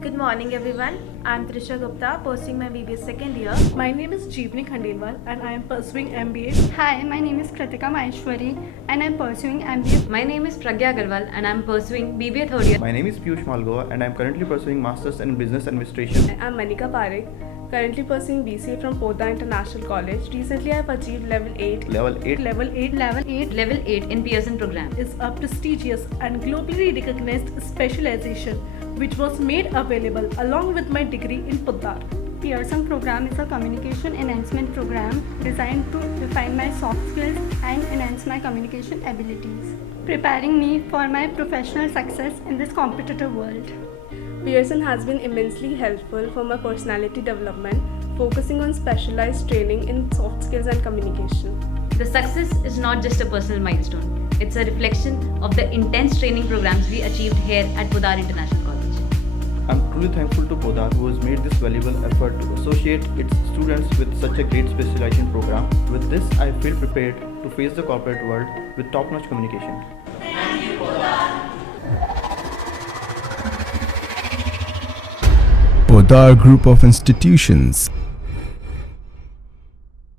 Good morning everyone. I am Trisha Gupta, pursuing my BBA second year. My name is Jeevani Khandelwal and I am pursuing MBA. Hi, my name is Kritika Maheshwari and I am pursuing MBA. My name is Pragya Agarwal and I am pursuing BBA third year. My name is Piyush Malgoa and I am currently pursuing Masters in Business Administration. I am Manika Parekh, currently pursuing BCA from Poddar International College. Recently I have achieved level 8. Level 8. Level 8 Level 8 in Pearson program. is a prestigious and globally recognized specialization which was made available along with my degree in Poddar. Pearson program is a communication enhancement program designed to refine my soft skills and enhance my communication abilities, preparing me for my professional success in this competitive world. Pearson has been immensely helpful for my personality development, focusing on specialized training in soft skills and communication. The success is not just a personal milestone. It's a reflection of the intense training programs we achieved here at Poddar International College. I'm truly thankful to Poddar who has made this valuable effort to associate its students with such a great specialization program. With this, I feel prepared to face the corporate world with top-notch communication. Poddar Group of Institutions